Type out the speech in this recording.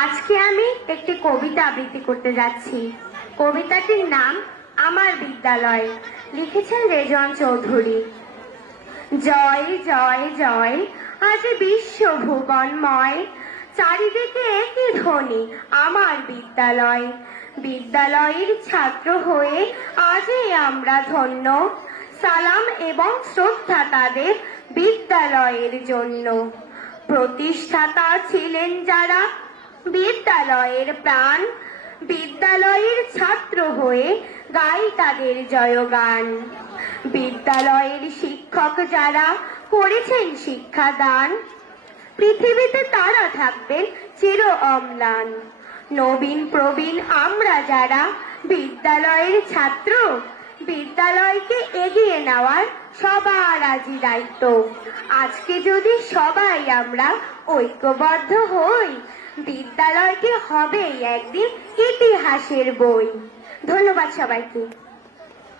আজকে আমি একটি কবিতা আবৃত্তি করতে যাচ্ছি। কবিতাটির নাম আমার বিদ্যালয়। লিখেছেন রেজন চৌধুরী। জয় জয় জয়, আজ বিশ্ব ভুবনময় চারিদিকে একই ধ্বনি, আমার বিদ্যালয়। বিদ্যালয়ের ছাত্র হয়ে আজই আমরা ধন্য। সালাম এবং শ্রদ্ধা তাদের বিদ্যালয়ের জন্য। প্রতিষ্ঠাতা ছিলেন যারা বিদ্যালয়ের প্রাণ। বিদ্যালয়ের ছাত্র হয়ে গাই তাদের জয়গান। বিদ্যালয়ের শিক্ষক যারা করেছেন শিক্ষাদান, পৃথিবীতে তারা থাকবেন চির অম্লান। নবীন প্রবীণ আমরা যারা বিদ্যালয়ের ছাত্র, বিদ্যালয়কে এগিয়ে নেওয়ার সবার আজই দায়িত্ব। আজকে যদি সবাই আমরা ঐক্যবদ্ধ হই বিদ্যালয়টি হবেই একদিন ইতিহাসের বই। ধন্যবাদ সবাইকে।